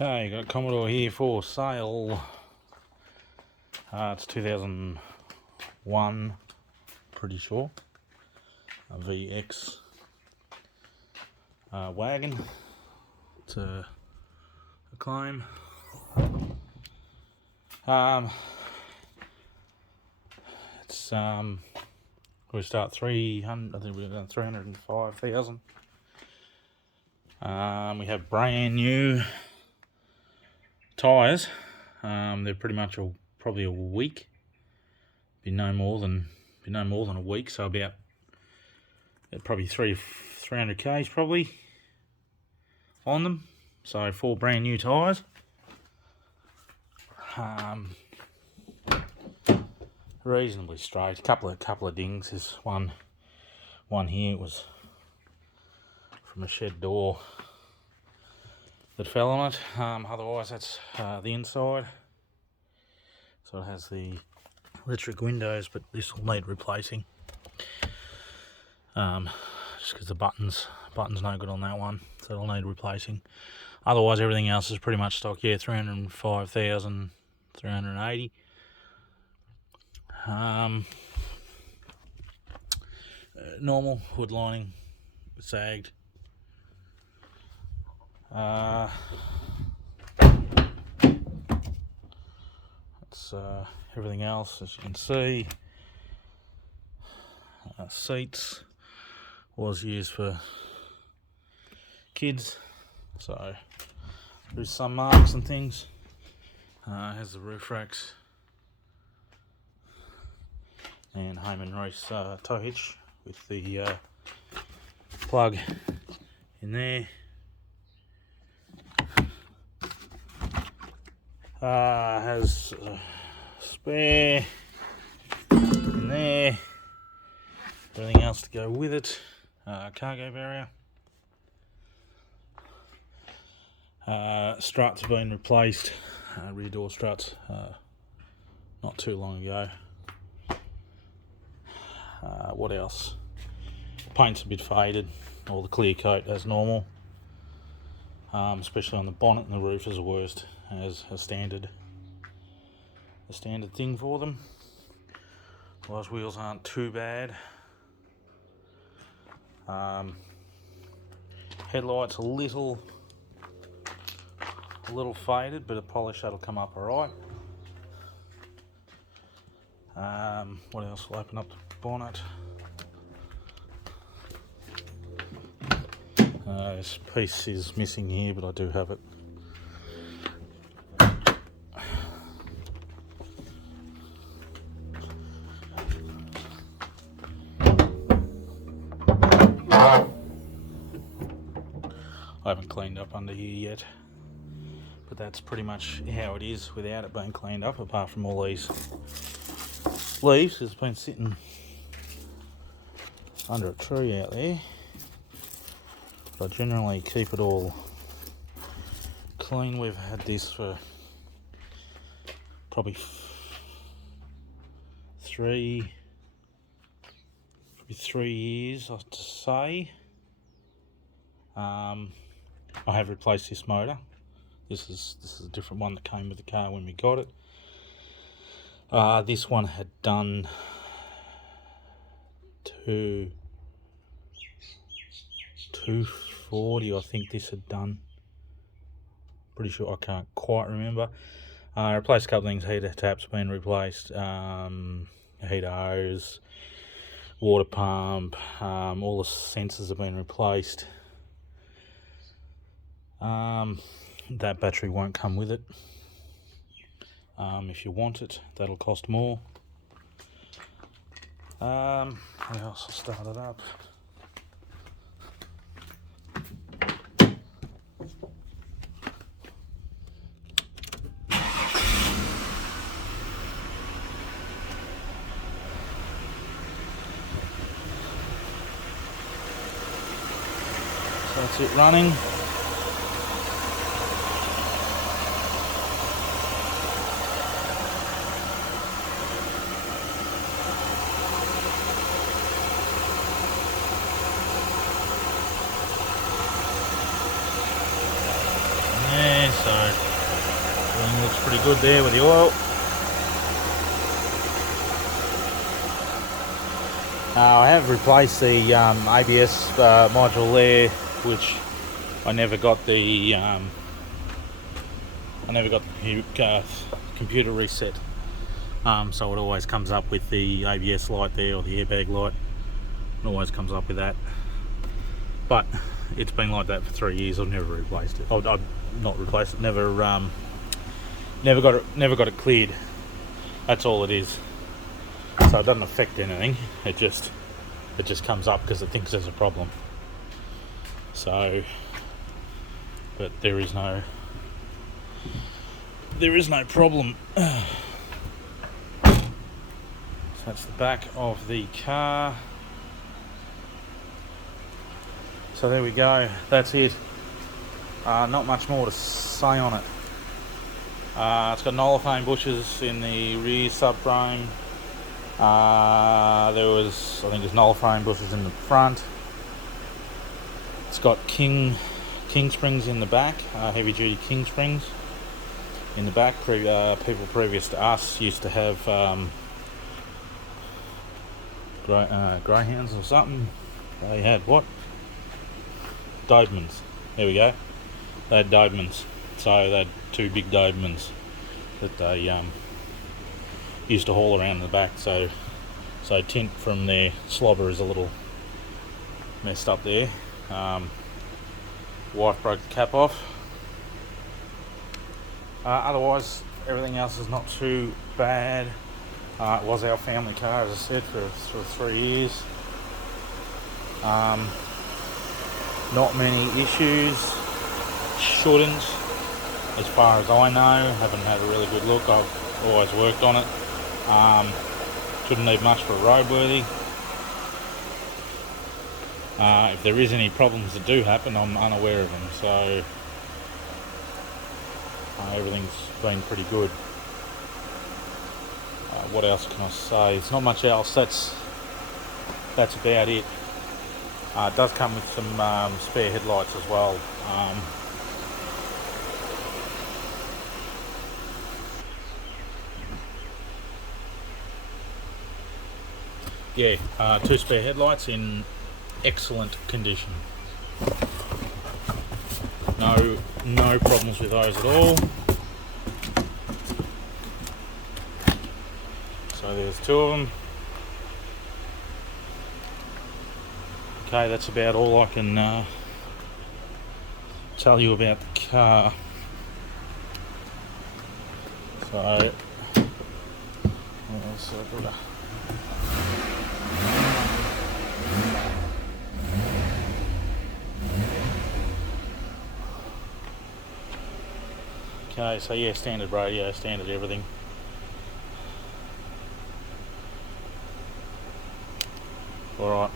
Okay, got a Commodore here for sale. It's 2001, pretty sure. A VX wagon. It's a claim. It's we start 300. I think we've done 305,000. We have brand new tyres. They're pretty much probably a week. Be no more than a week. So about probably 300 k's probably on them. So 4 brand new tyres. Reasonably straight. Couple of dings. There's one here. It was from a shed door that fell on it. Otherwise, that's the inside. So it has the electric windows, but this will need replacing. Just because the button's no good on that one, so it'll need replacing. Otherwise, everything else is pretty much stock. Yeah, 305,380. Normal hood lining, sagged. That's everything else, as you can see. Seats was used for kids, so there's some marks and things. Has the roof racks and Heyman Reese tow hitch with the plug in there. Has a spare in there, everything else to go with it. Cargo barrier. Struts have been replaced, rear door struts, not too long ago. What else? Paint's a bit faded, all the clear coat as normal, especially on the bonnet, and the roof is the worst, as a standard thing for them. Those wheels aren't too bad. Headlights a little faded, but a polish that'll come up alright. What else? We'll open up the bonnet. This piece is missing here, but I do have it. I haven't cleaned up under here yet, but that's pretty much how it is without it being cleaned up, apart from all these leaves. It's been sitting under a tree out there, but I generally keep it all clean. We've had this for probably 3 years, I have to say. I have replaced this motor. This is a different one that came with the car when we got it. This one had done 240, I think this had done. Pretty sure, I can't quite remember. I replaced a couple of things. Heater taps have been replaced, heater hose, water pump, all the sensors have been replaced. That battery won't come with it. If you want it, that'll cost more. What else? I'll start it up. So that's it running. So pretty good there with the oil. I have replaced the ABS module there, which I never got the computer reset. So it always comes up with the ABS light there, or the airbag light. It always comes up with that. But it's been like that for 3 years. I've never replaced it. I've not replaced it. Never got it cleared. That's all it is. So it doesn't affect anything. It just comes up because it thinks there's a problem. So, but there is no problem. So that's the back of the car. So there we go. That's it. Not much more to say on it. It's got nollophane bushes in the rear subframe. I think there's nollophane bushes in the front. It's got king springs in the back, heavy duty king springs in the back. People previous to us used to have greyhounds or something. They had what? Dobermans. There we go. They had Dobermans. So they had 2 big Dobermans that they used to haul around in the back. So tint from their slobber is a little messed up there. Wife broke the cap off. Otherwise, everything else is not too bad. It was our family car, as I said, for 3 years. Not many issues. Shouldn't, as far as I know. Haven't had a really good look. I've always worked on it. Shouldn't need much for roadworthy. If there is any problems that do happen, I'm unaware of them. So everything's been pretty good. What else can I say? It's not much else. That's about it. It does come with some spare headlights as well. Yeah, 2 spare headlights in excellent condition. No problems with those at all. So there's 2 of them. Okay, that's about all I can tell you about the car. So, what else have I got? Okay, so yeah, standard radio, standard everything. Alright.